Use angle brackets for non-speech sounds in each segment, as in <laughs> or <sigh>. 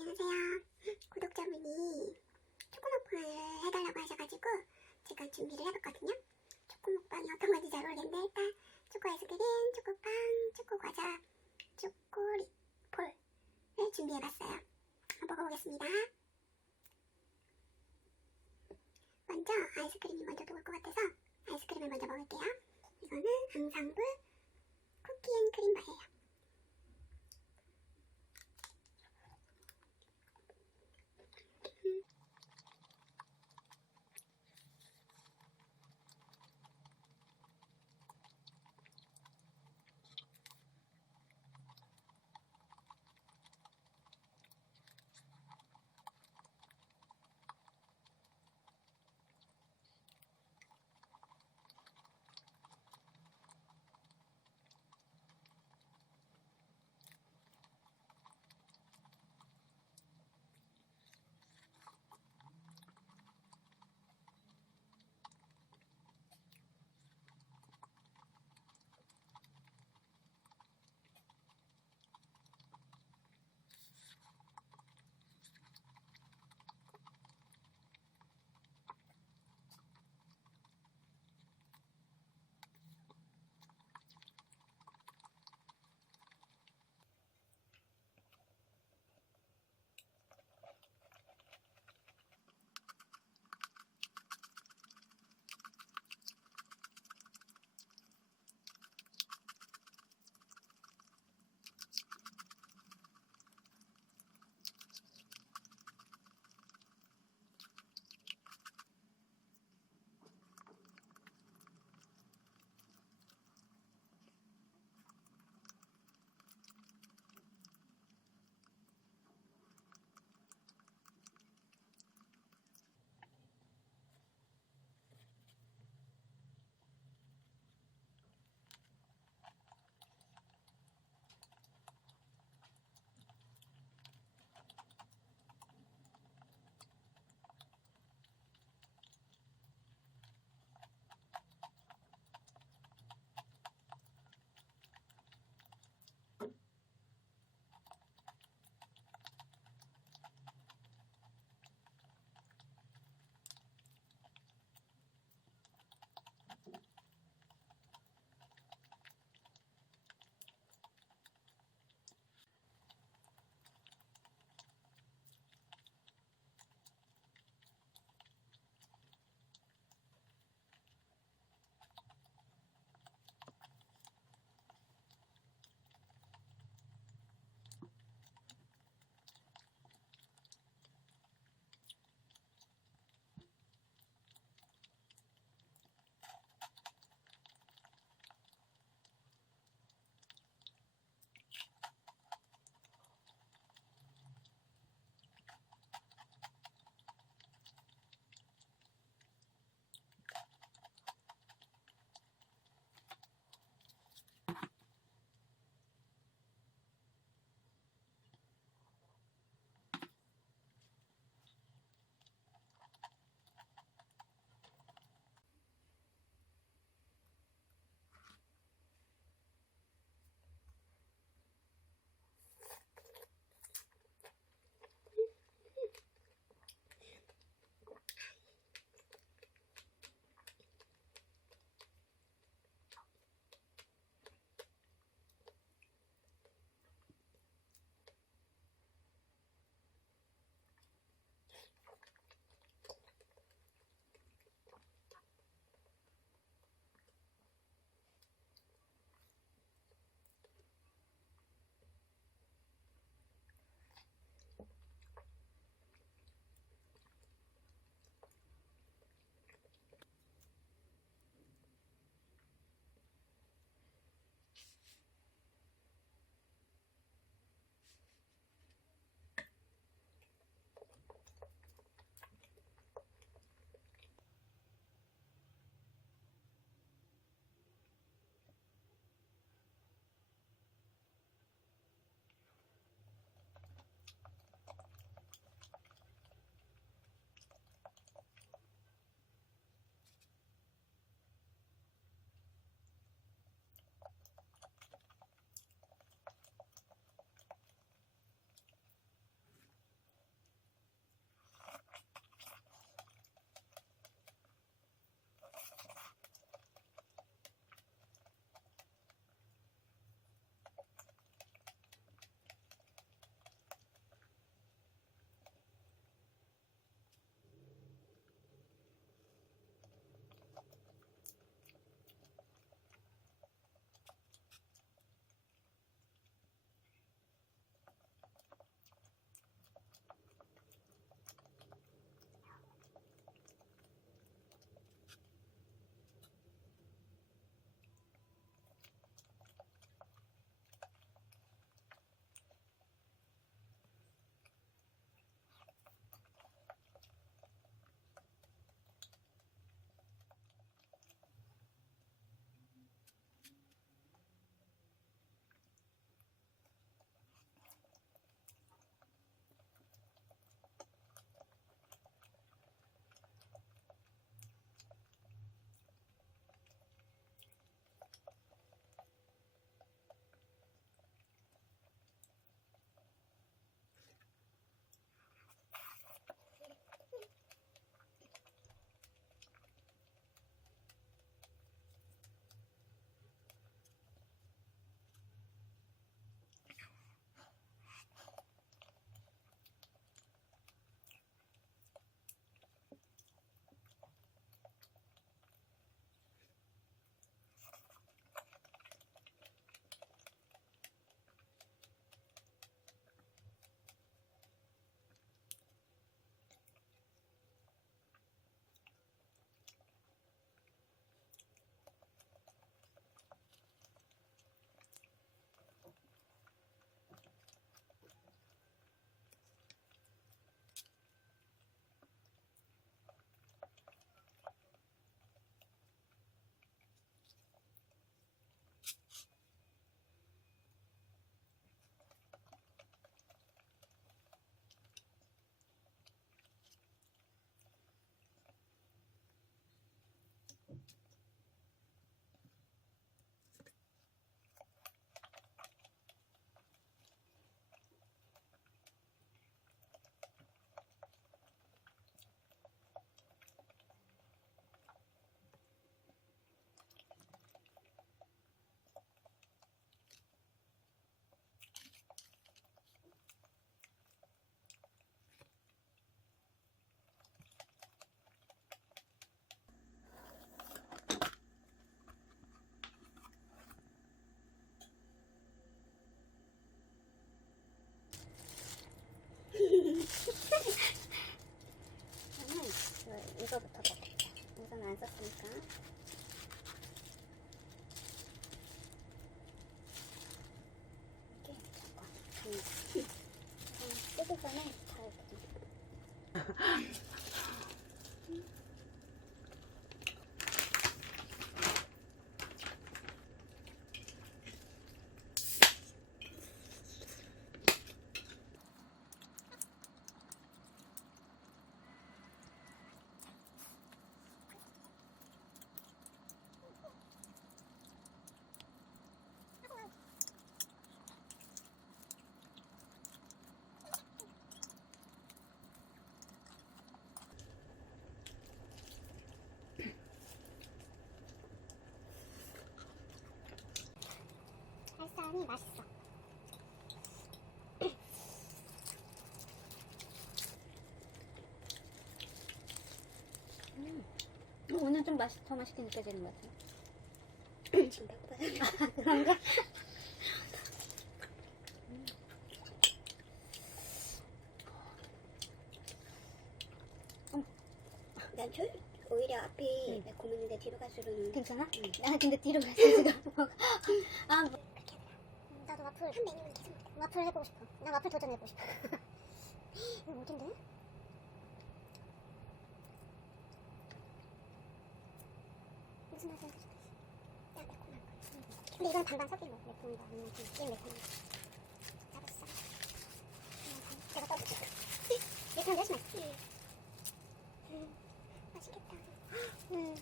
안녕하세요. 구독자분이 초코 먹방을 해달라고 하셔가지고 제가 준비를 해봤거든요. 초코 먹방이 어떤 건지 잘 모르겠는데 일단 초코 아이스크림, 초코빵, 초코 과자, 초코리폴을 준비해봤어요. 먹어보겠습니다. 먼저 아이스크림이 먼저 녹을 것 같아서 아이스크림을 먼저 먹을게요. 이거는 앙상블 쿠키앤크림 바예요. 오늘 좀 맛이 더 맛있게 느껴지는 것 같아요. 지금 배고파서. 그런가? 난 저, 오히려 앞이 응. 매콤했는데 뒤로 갈수록 괜찮아? 응. 아 근데 뒤로 지금 <laughs> 아 뭐. 나도 와플 한 메뉴는 계속 와플 해보고 싶어. 나 와플 도전해보고 싶어. <laughs> 이거 어딘데? 싶어? 야 매콤한 거. 근데 이건 반반 섞인 거. 매콤한 거 아니면 찐 매콤한 거. 잡았어. 음, 내가 떠볼게. 매콤한 게 훨씬 맛있어. 음, 맛있겠다. 음.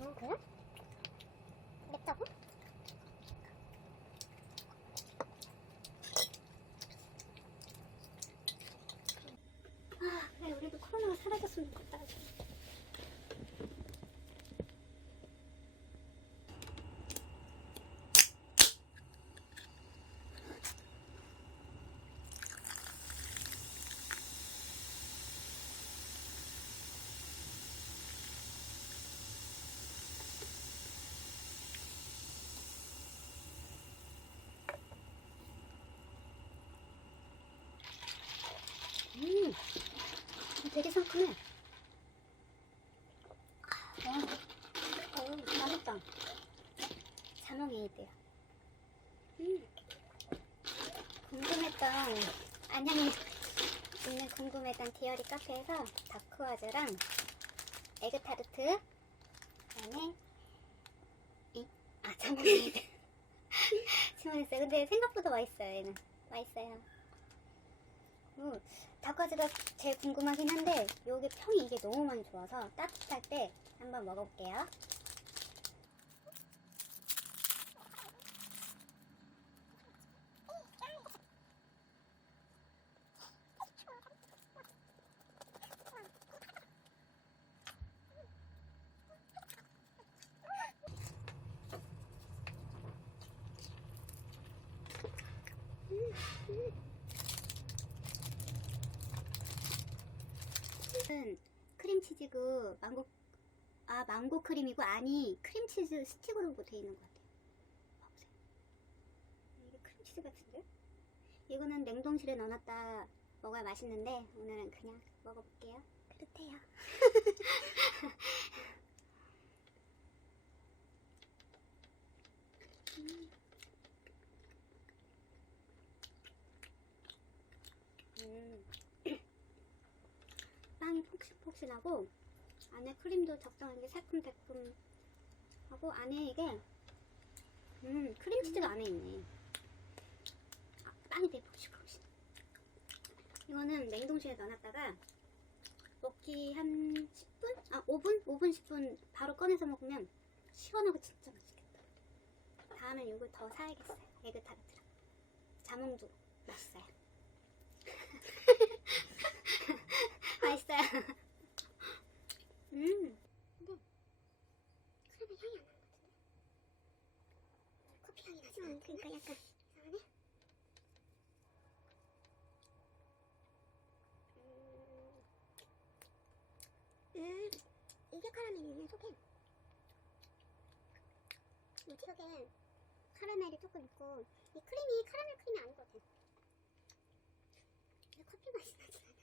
어 그래? 맵다고? 아 그래 우리도 코로나가 사라졌으면 좋겠다. 음, 되게 상큼해. 아, 어, 맛있다. 자몽이 돼요. 음, 궁금했던 안양에 있는 궁금했던 디어리 카페에서 다크와즈랑 에그타르트 그다음에 이, 아 자몽이 <laughs> 주문했어요. 근데 생각보다 맛있어요. 얘는 맛있어요. 음, 닭가지가 제일 궁금하긴 한데 요게 평이 이게 너무 많이 좋아서 따뜻할 때 한번 먹어볼게요. 은 크림치즈고 망고 아 망고 크림이고 안이 크림치즈 스틱으로 돼 있는 것 같아요. 봐보세요. 이게 크림치즈 같은데? 이거는 냉동실에 넣어놨다 먹어야 맛있는데 오늘은 그냥 먹어볼게요. 그렇대요. <laughs> 음. 음. <clears throat> 빵이 폭신폭신하고 안에 크림도 적당하게 새콤달콤 하고 안에 이게 음 크림치즈가 안에 있네 아, 빵이 되게 폭신폭신 이거는 냉동실에 넣어놨다가 먹기 한 10분? 아 5분? 5분 10분 바로 꺼내서 먹으면 시원하고 진짜 맛있겠다 다음엔 이걸 더 사야겠어요 에그타르트랑 자몽도 <laughs> 맛있어요 맛있어요. <laughs> 음. 크림의 향이 안 나는 것 같은데? 커피 향이 나지 않아? 그러니까 약간 이상하네? 음, 음 이게 카라멜이네 속에 뭐지 속에 카라멜이 조금 있고 이 크림이 카라멜 크림이 아닌 것 같아 커피 맛이 나진 않아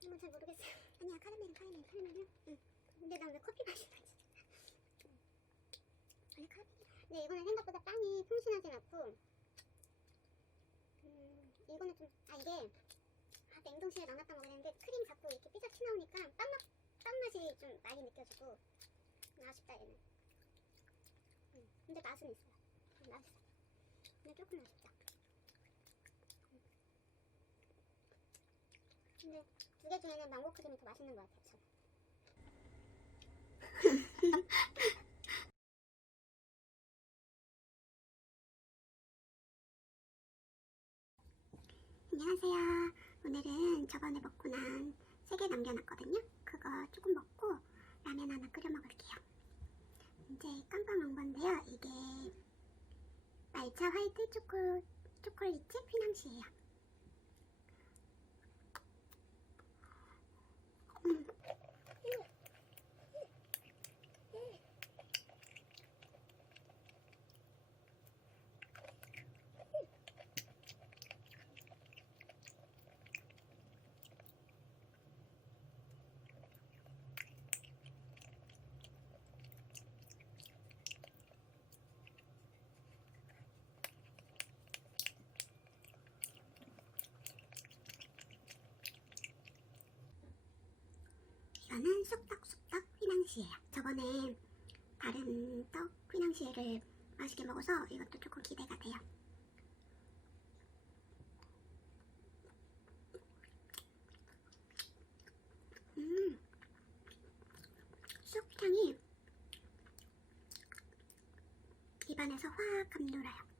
잘 모르겠어요. 아니야 카라멜은 카라멜 카라멜이요? 응. 근데 난 왜 커피 맛이 나지? 원래 카라멜이 근데 이거는 생각보다 빵이 풍신하진 않고 음, 이거는 좀 아 이게 아, 냉동실에 넣어놨다 먹어야 되는데 크림 자꾸 이렇게 삐작치 나오니까 빵, 맛, 빵 맛이 좀 많이 느껴지고 아쉽다 얘는. 음, 근데 맛은 있어요 음, 맛있어. 근데 조금 아쉽다. 음. 근데 두 개 중에는 망고 크림이 더 맛있는 것 같아요 저는 <laughs> 안녕하세요. 오늘은 저번에 먹고 난 세 개 남겨놨거든요. 그거 조금 먹고 라면 하나 끓여 먹을게요. 이제 깜빡 먹은 건데요. 이게 말차 화이트 초코, 초콜릿 칩 휘낭시예요. 음. 이거는 쑥떡쑥떡 휘낭시예요. 저번에 다른 떡 휘낭시를 맛있게 먹어서 이것도 조금 기대가 돼요. 음, 쑥향이 입안에서 확 감돌아요.